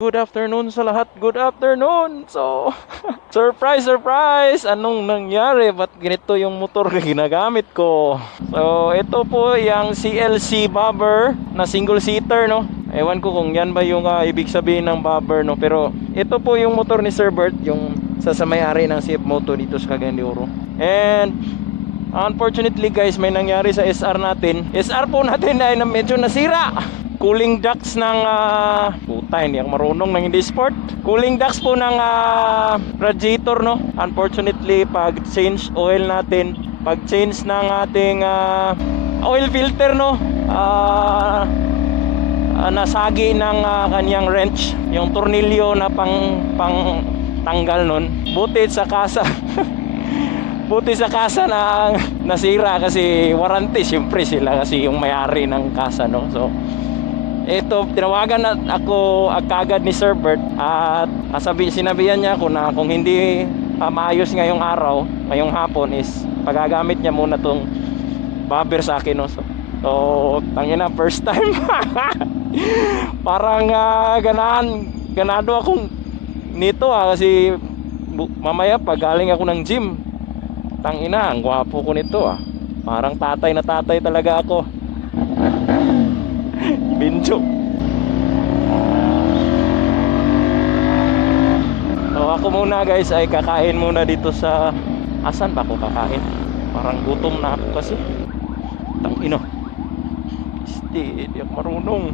Good afternoon sa lahat. Good afternoon. So, surprise, surprise. Anong nangyari? Ba't ganito yung motor na ginagamit ko? So, ito po yung CLC bobber na single seater, no? Ewan ko kung yan ba yung ibig sabihin ng bobber, no? Pero ito po yung motor ni Sir Bert, yung sasamayari ng CF Moto dito sa Cagayan de Oro. And unfortunately guys, may nangyari sa SR natin. SR po natin ay medyo nasira. Cooling ducts ng puta, hindi ako marunong ng hindi sport. Cooling ducts po ng radiator, no. Unfortunately, pag change oil natin, pag change ng ating oil filter, no, nasagi ng kanyang wrench, yung tornilyo na pang tanggal nun. Buti sa kasa buti sa kasa na nasira kasi warranty siyempre sila kasi yung may-ari ng kasa, no. So ito, tinawagan na ako agad ni Sir Bert at sinabihan niya ako na kung hindi maayos ngayong araw, ngayong hapon is pagagamit niya muna tong bobber sa akin, no? So tangina, first time. Parang ganado akong nito kasi mamaya pag galing ako ng gym, tangina, ang gwapo ko nito parang tatay na tatay talaga ako. Binjo. So ako muna guys ay kakain muna dito sa asan ba ako kakain? Parang gutom na ako kasi. Tangino. Di ako marunong.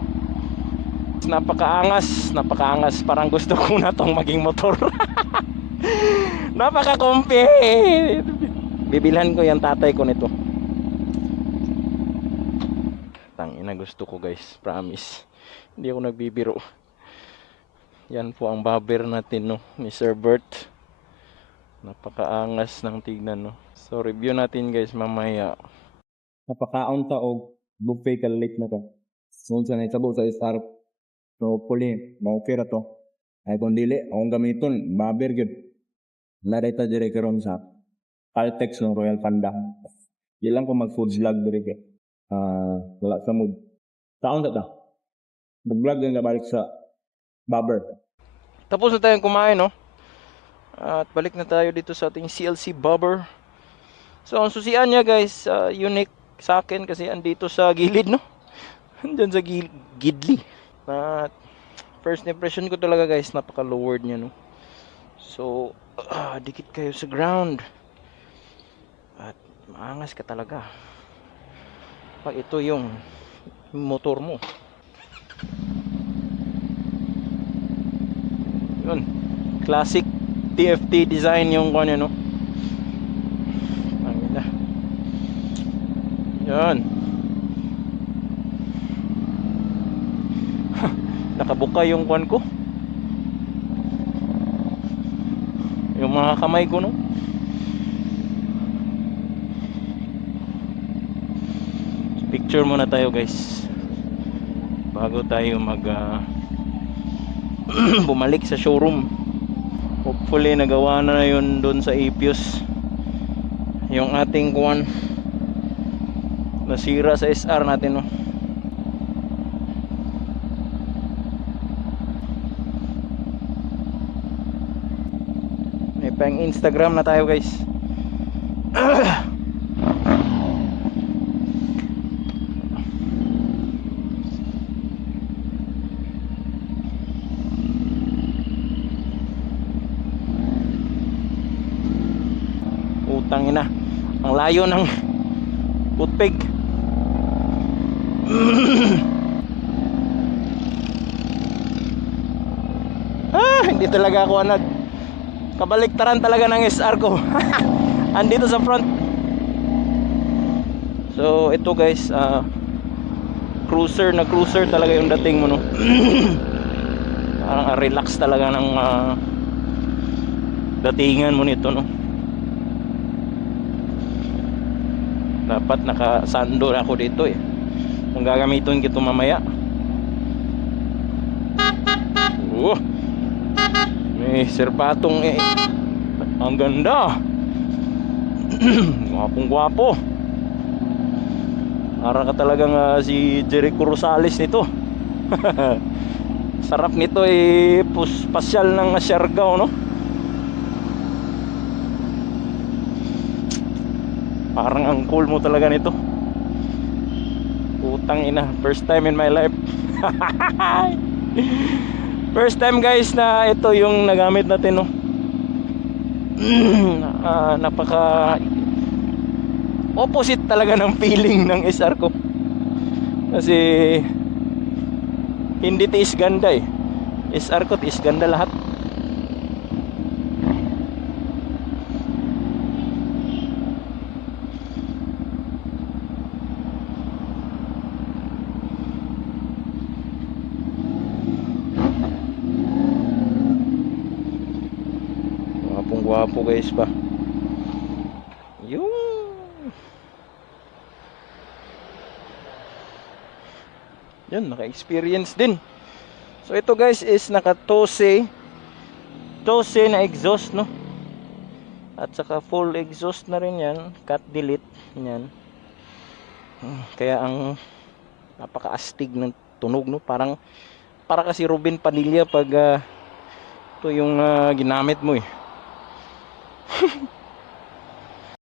Napakaangas, parang gusto ko na tong maging motor. Napaka-comfy. Bibilhan ko yung tatay ko nito. Tangina, gusto ko guys, promise. Hindi ako nagbibiro. Yan po ang bobber natin, no, ni Sir Bert. Napakaangas ng tignan, no. So review natin guys mamaya. Napakaon ta og buffet ka late na ka. Sunod sa naitabo sa SR. So puli, maukira to. Ay kung dili, akong gamiton, bobber gyud. Naday ta dire karon sa Caltex ng Royal Panda. Di lang ko mag-food vlog dire kay. Wala sa mood. Taon na ta. Mag-vlog din na balik sa bobber. Tapos na tayong kumain, no. At balik na tayo dito sa ating CLC bobber. So ang susian niya guys, unique sa akin kasi andito sa gilid, no. Andyan sa gidli. At first impression ko talaga guys, napaka-lowered niya, no. So dikit kayo sa ground. At maangas ka talaga pag ito yung motor mo. Yun, classic TFT design yung kanya, no. Ang ganda. Yan. Nakabuka yung kwan ko, yung mga kamay ko, no. Picture muna tayo guys bago tayo bumalik sa showroom. Hopefully nagawa na yun doon sa Apios yung ating kuwan nasira sa SR natin, no. May pang Instagram na tayo guys. Tangina, ang layo ng putpig. Hindi talaga ako kabaliktaran talaga ng SR ko. Andito sa front. So ito guys, cruiser na cruiser talaga yung dating mo, no. Parang relax talaga ng datingan mo nito, no. Dapat nakasando na ako dito kung gagamitin ko mamaya. May serpatong ang ganda. Gwapong gwapo. Para ka talagang si Jericho Rosales nito. Sarap nito pasyal ng Siargao, no? Parang ang cool mo talaga nito. Putang ina, first time in my life. First time guys na ito yung nagamit natin, no? Napaka opposite talaga ng feeling ng SR ko. Kasi hindi tiis ganda eh. SR ko tiis ganda lahat. Gwapong gwapo guys pa. Yung yun, naka-experience din. So ito guys is naka Tose na exhaust, no? At saka full exhaust na rin yan. Cut delete yan. Kaya ang napaka-astig ng tunog, no? Para kasi Ruben Padilla pag ito yung ginamit mo eh.